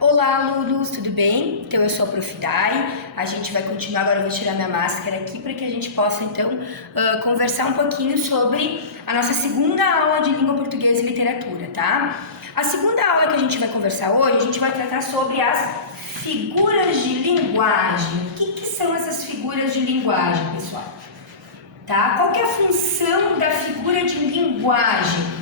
Olá, alunos, tudo bem? Então, eu sou a Prof. Dai. A gente vai continuar, agora eu vou tirar minha máscara aqui para que a gente possa, então, conversar um pouquinho sobre a nossa segunda aula de língua portuguesa e literatura, tá? A segunda aula que a gente vai conversar hoje, a gente vai tratar sobre as figuras de linguagem. O que são essas figuras de linguagem, pessoal? Tá? Qual que é a função da figura de linguagem?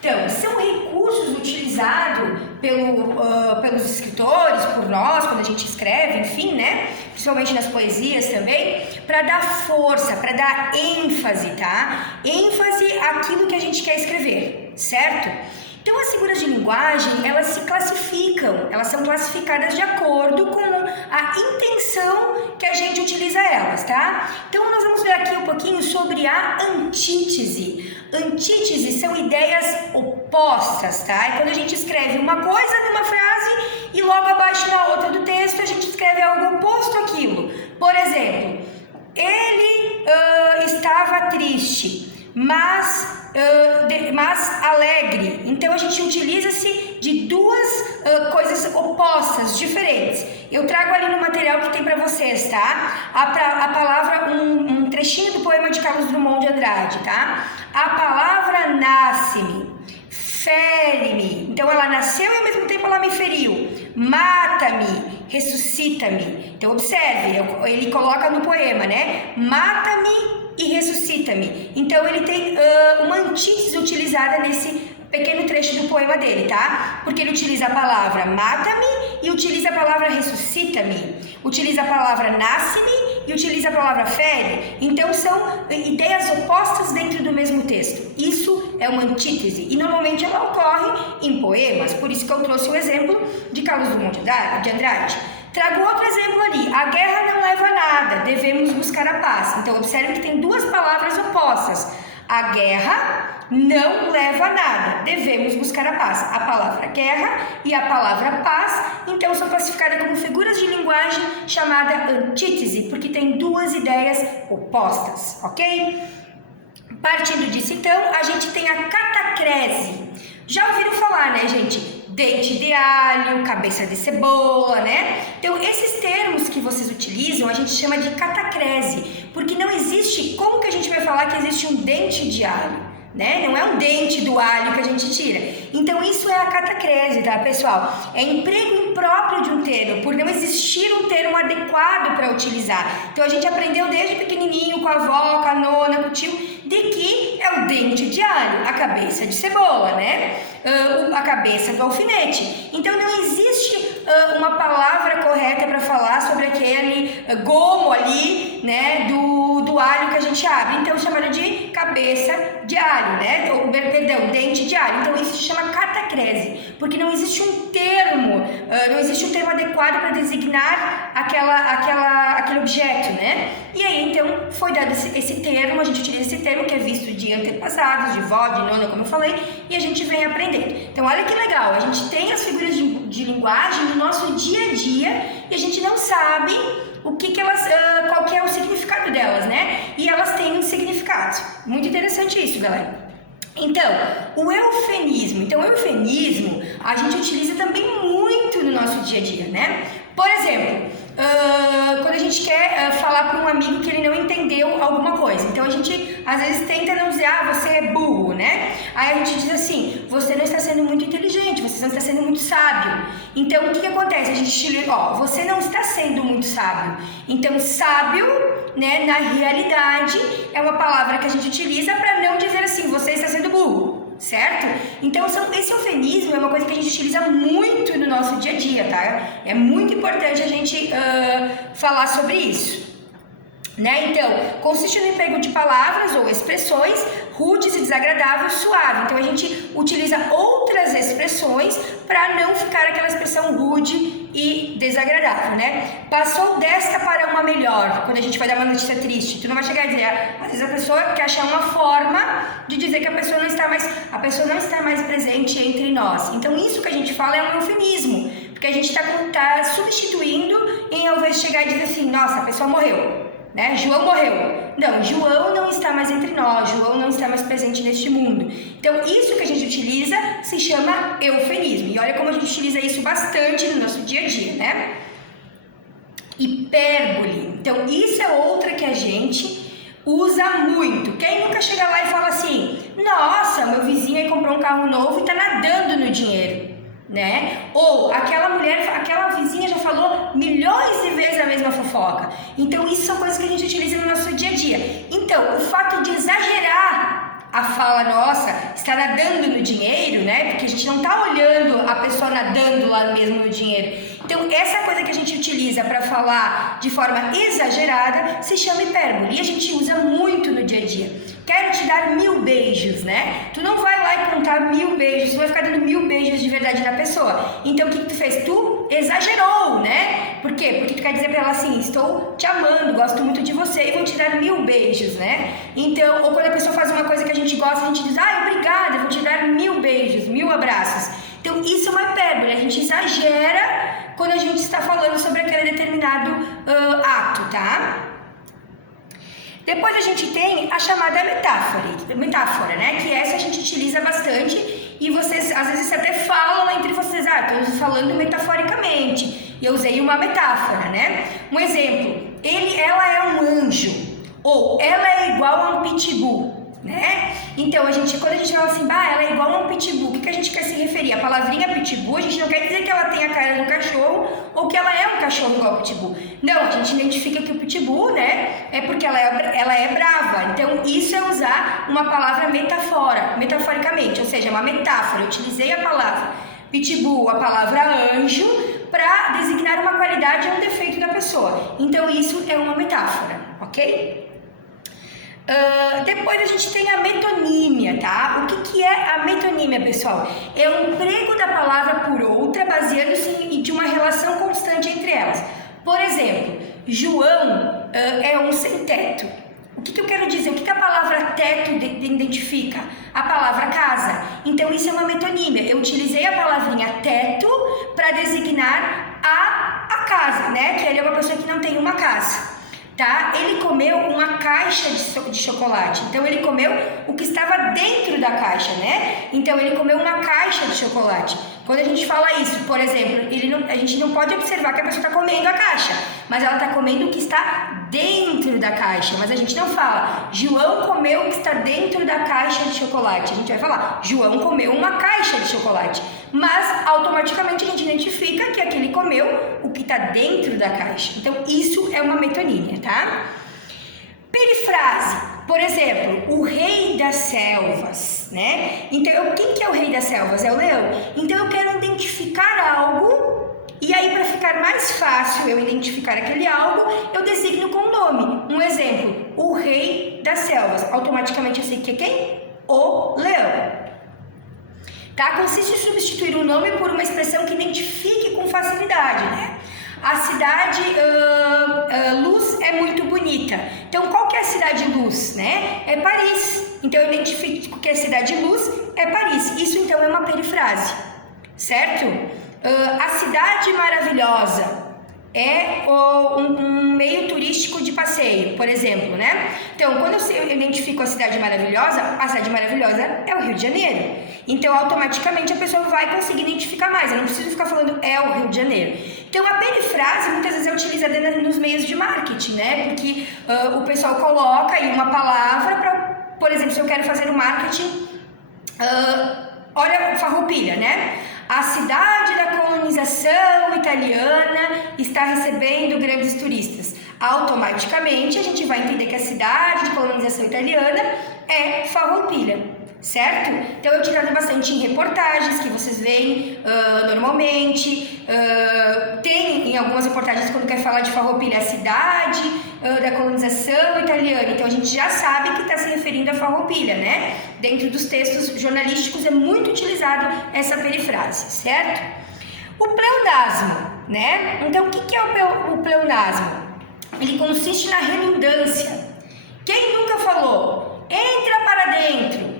Então, são recursos utilizados pelos escritores, por nós, quando a gente escreve, enfim, né? Principalmente nas poesias também, para dar força, para dar ênfase, tá? ênfase àquilo que a gente quer escrever, certo? Então, as figuras de linguagem, elas se classificam, elas são classificadas de acordo com a intenção que a gente utiliza elas, tá? Então, nós vamos ver aqui um pouquinho sobre a antítese. Antítese são ideias opostas, tá? É quando a gente escreve uma coisa numa frase e logo abaixo na outra do texto a gente escreve algo oposto àquilo. Por exemplo, ele estava triste, mas alegre. Então a gente utiliza-se de duas coisas opostas, diferentes. Eu trago ali no material que tem para vocês, tá? A palavra, um trechinho do poema de Carlos Drummond de Andrade, tá? A palavra nasce-me, fere-me. Então ela nasceu e ao mesmo tempo ela me feriu. Mata-me, ressuscita-me. Então observe, ele coloca no poema, né? Mata-me e ressuscita-me. Então ele tem uma antítese utilizada nesse pequeno trecho do poema dele, tá? Porque ele utiliza a palavra mata-me e utiliza a palavra ressuscita-me. Utiliza a palavra nasce-me e utiliza a palavra fere. Então são ideias opostas dentro do mesmo texto. Isso é uma antítese e normalmente ela ocorre em poemas. Por isso que eu trouxe o exemplo de Carlos Drummond de Andrade. Trago outro exemplo ali. A guerra não leva a nada, devemos buscar a paz. Então, observe que tem duas palavras opostas. A guerra não leva a nada, devemos buscar a paz. A palavra guerra e a palavra paz, então, são classificadas como figuras de linguagem chamada antítese, porque tem duas ideias opostas, ok? Partindo disso, então, a gente tem a catacrese. Já ouviram falar, né, gente? Dente de alho, cabeça de cebola, né? Então, esses termos que vocês utilizam, a gente chama de catacrese, porque não existe, como que a gente vai falar que existe um dente de alho? Né? Não é um dente do alho que a gente tira. Então, isso é a catacrese, tá, pessoal? É emprego impróprio de um termo, por não existir um termo adequado para utilizar. Então, a gente aprendeu desde pequenininho, com a avó, com a nona, com o tio, de que é o dente de alho, a cabeça de cebola, né? A cabeça do alfinete. Então, não existe uma palavra correta para falar sobre aquele gomo ali, né, do alho que a gente abre. Então, chamaram de cabeça de alho, né? Perdão, dente de alho. Então, isso se chama catacrese, porque não existe um termo, adequado para designar aquele objeto, né? E aí, então, foi dado esse termo, a gente utiliza esse termo que é visto de antepassados, de vó, de nona, como eu falei, e a gente vem aprendendo. Então, olha que legal, a gente tem as figuras de linguagem no nosso dia a dia e a gente não sabe qual que é o significado delas, né? E elas têm um significado. Muito interessante isso, galera. Então, o eufemismo. Então, o eufemismo a gente utiliza também muito no nosso dia a dia, né? Por exemplo, quando a gente quer falar para um amigo que ele não entendeu alguma coisa. Então, a gente, às vezes, tenta não dizer, você é burro, né? Aí a gente diz assim, você não está sendo muito inteligente, você não está sendo muito sábio. Então, o que acontece? A gente, você não está sendo muito sábio. Então, sábio, né, na realidade, é uma palavra que a gente utiliza para não dizer assim, você está sendo burro. Certo? Então, esse eufemismo é uma coisa que a gente utiliza muito no nosso dia a dia, tá? É muito importante a gente falar sobre isso. Né? Então, consiste no emprego de palavras ou expressões rudes e desagradáveis, suave. Então, a gente utiliza outras expressões para não ficar aquela expressão rude e desagradável, né? Passou desta para uma melhor. Quando a gente vai dar uma notícia triste, tu não vai chegar a dizer, às vezes a pessoa quer achar uma forma de dizer que a pessoa não está mais presente entre nós. Então, isso que a gente fala é um eufemismo, porque a gente está substituindo em ao invés de chegar e dizer assim, nossa, a pessoa morreu. né? João morreu. Não, João não está mais entre nós, João não está mais presente neste mundo. Então, isso que a gente utiliza se chama eufemismo. E olha como a gente utiliza isso bastante no nosso dia a dia, né? Hipérbole. Então, isso é outra que a gente usa muito. Quem nunca chega lá e fala assim: nossa, meu vizinho aí comprou um carro novo e tá nadando no dinheiro, né? Ou aquela vizinha já falou milhões de vezes a mesma fofoca. Então, isso são coisas que a gente utiliza no nosso dia a dia. Então, o fato de exagerar a fala nossa, está nadando no dinheiro, né? Porque a gente não está olhando a pessoa nadando lá mesmo no dinheiro. Então, essa coisa que a gente utiliza para falar de forma exagerada se chama hipérbole. E a gente usa muito no dia a dia. Quero te dar 1000 beijos, né? Tu não vai lá e contar 1000 beijos, tu vai ficar dando 1000 beijos de verdade na pessoa. Então, o que tu fez? Tu exagerou, né? Por quê? Porque tu quer dizer pra ela assim: estou te amando, gosto muito de você e vou te dar 1000 beijos, né? Então, ou quando a pessoa faz uma coisa que a gente gosta, a gente diz: ai, obrigada, vou te dar 1000 beijos, 1000 abraços. Então, isso é uma hipérbole, a gente exagera quando a gente está falando sobre aquele determinado ato, tá? Depois a gente tem a chamada metáfora, né? Que essa a gente utiliza bastante e vocês às vezes até falam entre vocês: ah, estou falando metaforicamente. E eu usei uma metáfora, né? Um exemplo: ela é um anjo, ou ela é igual a um pitbull, né? Então, quando a gente fala assim: ela é igual a um pitbull, o que a gente quer se referir? A palavrinha pitbull, a gente não quer dizer que ela tem a cara do cachorro ou que ela é um cachorro igual ao pitbull. Não, a gente identifica que o pitbull, né, é porque ela é brava. Então, isso é usar uma palavra metaforicamente, ou seja, uma metáfora. Eu utilizei a palavra pitbull, a palavra anjo, para designar uma qualidade ou um defeito da pessoa. Então, isso é uma metáfora, ok? Depois a gente tem a metonímia, tá? O que é a metonímia, pessoal? É o emprego da palavra por outra, baseando-se de uma relação constante entre elas. Por exemplo, João é um sem-teto. O que eu quero dizer? O que a palavra teto identifica? A palavra casa. Então, isso é uma metonímia. Eu utilizei a palavrinha teto para designar a casa, né? Que ele é uma pessoa que não tem uma casa. Tá? Ele comeu uma caixa de chocolate. Então, ele comeu o que estava dentro da caixa, né? Então, ele comeu uma caixa de chocolate. Quando a gente fala isso, por exemplo, a gente não pode observar que a pessoa está comendo a caixa, mas ela está comendo o que está dentro da caixa. Mas a gente não fala: João comeu o que está dentro da caixa de chocolate. A gente vai falar: João comeu uma caixa de chocolate. Mas, automaticamente, a gente identifica que aquele comeu o que está dentro da caixa. Então, isso é uma metonímia, tá? Perifrase. Por exemplo, o rei das selvas, né? Então, quem que é o rei das selvas? É o leão. Então, eu quero identificar algo, e aí, para ficar mais fácil eu identificar aquele algo, eu designo com um nome. Um exemplo: o rei das selvas. Automaticamente eu sei que é quem? O leão. Tá? Consiste em substituir um nome por uma expressão que identifique com facilidade, né? A cidade Luz é muito bonita. Então, qual que é a cidade Luz, né? É Paris. Então, eu identifico que a cidade Luz é Paris. Isso, então, é uma perifrase, certo? A cidade maravilhosa é um meio turístico de passeio, por exemplo, né? Então, quando eu identifico a cidade maravilhosa é o Rio de Janeiro. Então, automaticamente, a pessoa vai conseguir identificar mais. Eu não preciso ficar falando é o Rio de Janeiro. Então, a perifrase, muitas vezes, é utilizada nos meios de marketing, né? Porque o pessoal coloca aí uma palavra para, por exemplo, se eu quero fazer o marketing, olha, Farroupilha, né? A cidade da colonização italiana está recebendo grandes turistas. Automaticamente, a gente vai entender que a cidade de colonização italiana é Farroupilha, certo? Então, eu utilizo bastante em reportagens que vocês veem normalmente. Tem em algumas reportagens, quando quer falar de Farroupilha, a cidade da colonização italiana. Então, a gente já sabe que está se referindo a Farroupilha, né? Dentro dos textos jornalísticos é muito utilizado essa perifrase, certo? O pleonasmo, né? Então, o que é o pleonasmo? Ele consiste na redundância. Quem nunca falou? Entra para dentro,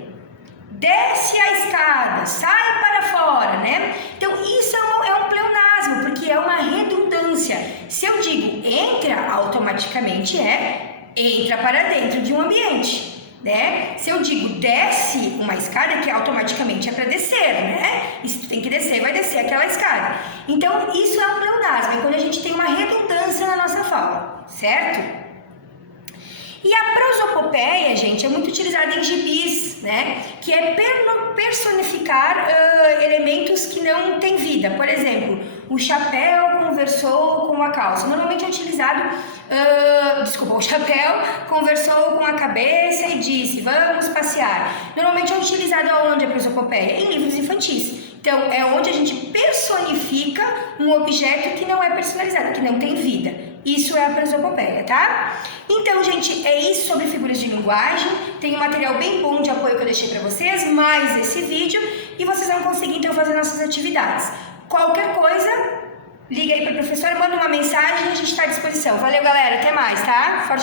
desce a escada, sai para fora, né? Então, isso é um pleonasmo, porque é uma redundância. Se eu digo entra, automaticamente é entra para dentro de um ambiente. Né? Se eu digo desce uma escada, que automaticamente é para descer, né? E se tu tem que descer, vai descer aquela escada. Então, isso é um pleonasmo, é quando a gente tem uma redundância na nossa fala, certo? E a prosopopeia, gente, é muito utilizada em gibis, né? Que é personificar elementos que não têm vida. Por exemplo, o chapéu conversou com a calça. Normalmente é utilizado... o chapéu conversou com a cabeça e disse, vamos passear. Normalmente é utilizado aonde a prosopopeia? Em livros infantis. Então, é onde a gente personifica um objeto que não é personalizado, que não tem vida. Isso é a prosopopeia, tá? Então, gente, é isso sobre figuras de linguagem. Tem um material bem bom de apoio que eu deixei para vocês, mais esse vídeo, e vocês vão conseguir, então, fazer nossas atividades. Qualquer coisa, liga aí para a professora, manda uma mensagem e a gente está à disposição. Valeu, galera. Até mais, tá? Forte abraço.